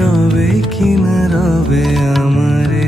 রবে কি না রবে আমারে।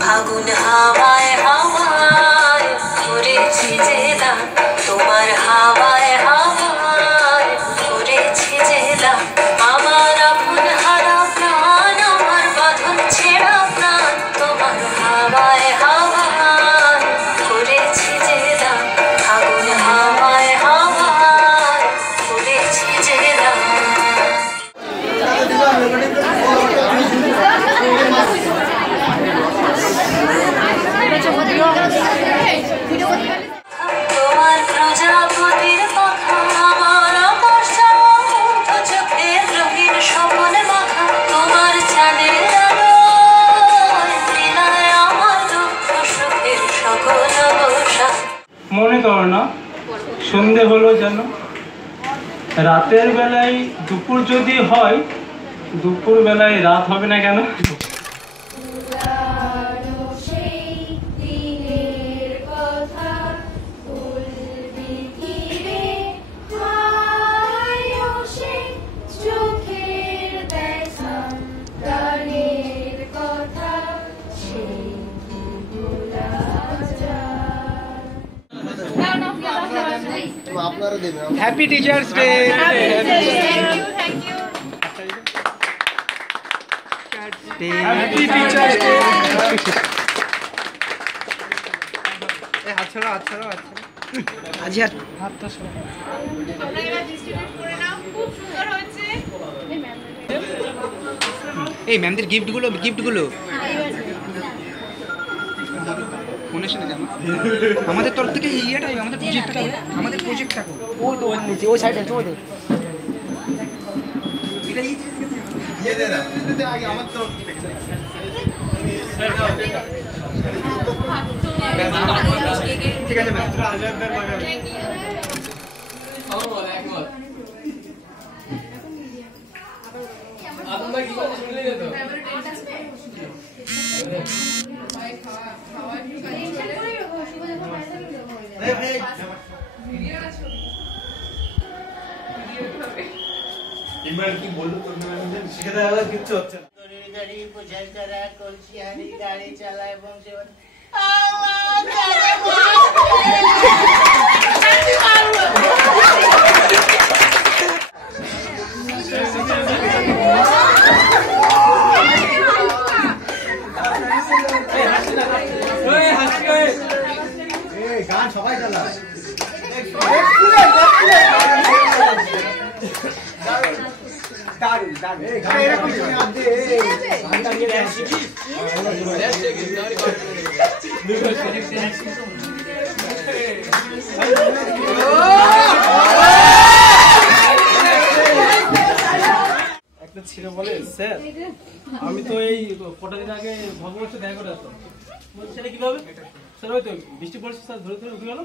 ফাগুন হাওয়ায় হাওয়ায় ঘুরেছি জেলা, তোমার হাওয়ায় হাওয়ায় ঘুরেছি জেলা। আমার আপন হারা প্রাণ, আমার বাঁধন ছেঁড়া প্রাণ, তোমার হাওয়ায় হাওয়ায় ঘুরেছি জেলা। ফাগুন হাওয়ায় হাওয়ায় ঘুরেছি জেলা। তোমার প্রজাপতির পাখা, আমার বর্ষা চোখের রঙিন স্বপন মাখা, তোমার চাঁদের আলোয় লীলায় আমার দুঃখ সুখের সকল বসা। মনে করো না সন্ধে হলো যেন, রাতের বেলায় দুপুর যদি হয়, দুপুর বেলায় রাত হবে না কেন? Happy teachers day. Happy teachers day. আচ্ছা আচ্ছা আচ্ছা আজি হাতটা সরা। এই ম্যামদের গিফটগুলো মনে শুনে আমাদের তরফ থেকে ইয়েটাই আমাদের প্রজেক্টটা ওই তো নিচে ওই সাইডে চলে ঠিক আছে কি বললো তোর সেটা কিচ্ছু হচ্ছে না। গাড়ি বোঝাই তারা কলসিয়ারি গাড়ি চালায় বংশে সবাই চালায়। দারুণ দারুণ এরকম একটা ছিল বলে স্যার আমি তো এই কটা দিন আগে ভগবানের সাথে দেখা করে আসতাম। বলছি সেটা কিভাবে? স্যার ওই তো বৃষ্টি পড়ছে স্যার ধরে ধরে উঠে গেল।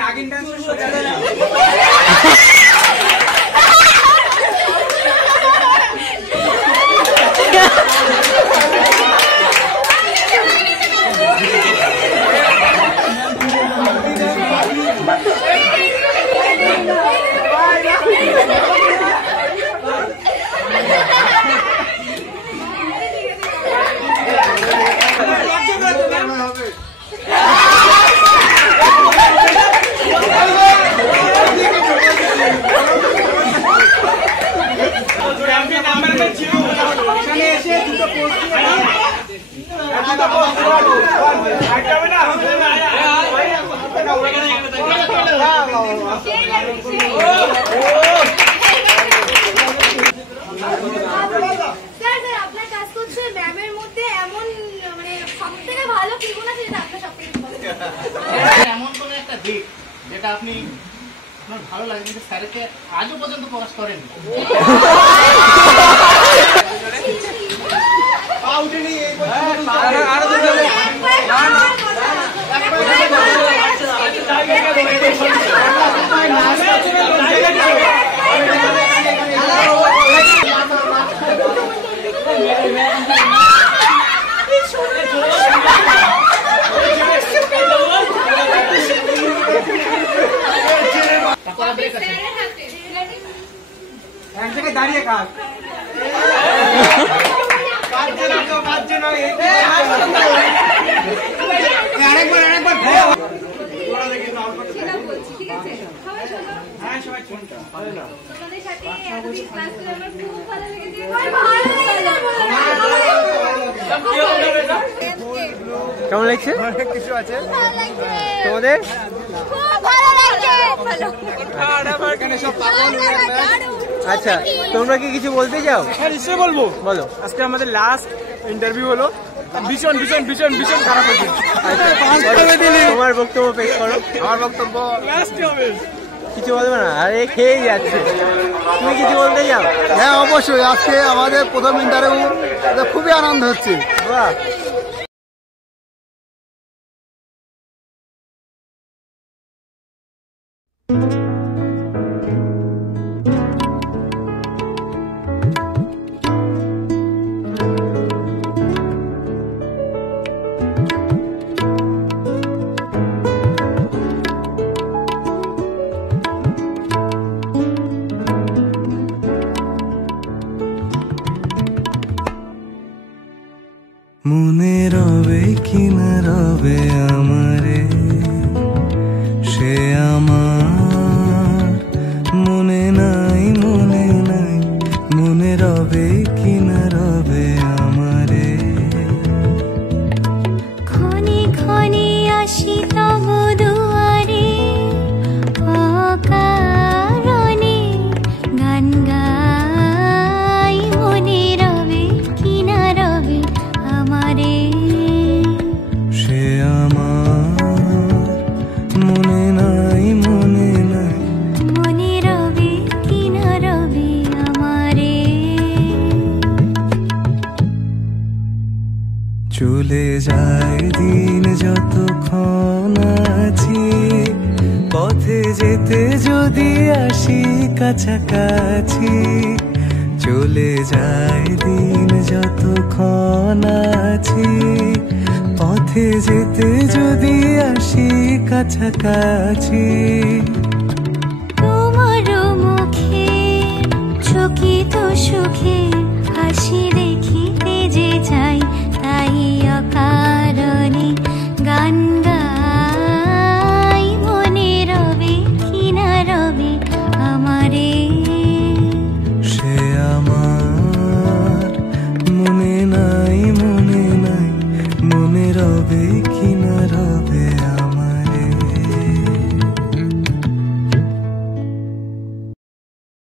নাগিন ডান্স এমন কোন একটা দিক যেটা আপনি আপনার ভালো লাগে কিন্তু স্যারকে আজও পর্যন্ত প্রকাশ করেন। এক জায়গায় দাঁড়িয়ে কাজ আরেকবার আরেকবার কেমন লাগছে? অনেক কিছু আছে তোমাদের? আচ্ছা, তোমরা কি কিছু বলতে চাও? হ্যাঁ নিশ্চয়ই বলবো। বলো। আজকে আমাদের লাস্ট ইন্টারভিউ হলো, ভীষণ ভীষণ ভীষণ ভীষণ খারাপ হয়েছে। তোমার বক্তব্য পেশ করো। আমার বক্তব্য লাস্টে হবে, কিছু বলবো না, আরে খেয়েই যাচ্ছে। তুমি কিছু বলতে চাও? হ্যাঁ অবশ্যই, আজকে আমাদের প্রথম ইন্টারভিউ, খুবই আনন্দ হচ্ছে। বাহ, মনে রবে কি না রবে আমারে, সে আমার কাছাকাছি, চলে যায় দিন যতক্ষণ আছি, পথে যেতে যদি আসি কাছাকাছি। তোমার মুখে চকিত সুখে